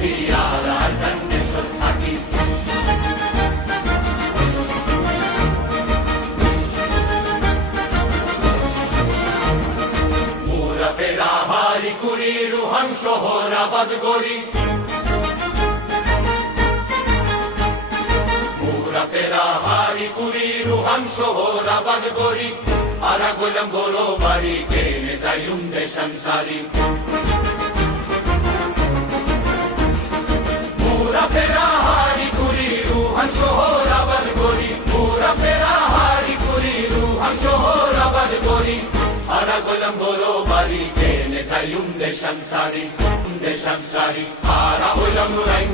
দিয়ারার কান্দে সত থাকি মুরা ফেরা হারি কুরি রুহান শহর আবাদ গরি মুরা ফেরা হারি কুরি রুহান শহর আবাদ গরি আরা গোলাম গোলো বাড়ি কেনে যাইম দেশান সারি মুরা ফেরা হারি কুরি রুহান শহর আবাদ গরি মুরা ফেরা হারি কুরি রুহান শহর আবাদ গরি আরা গোলাম গোলো বাড়ি কেনে যাইম দেশান সারি আরা হইলাম নুরাই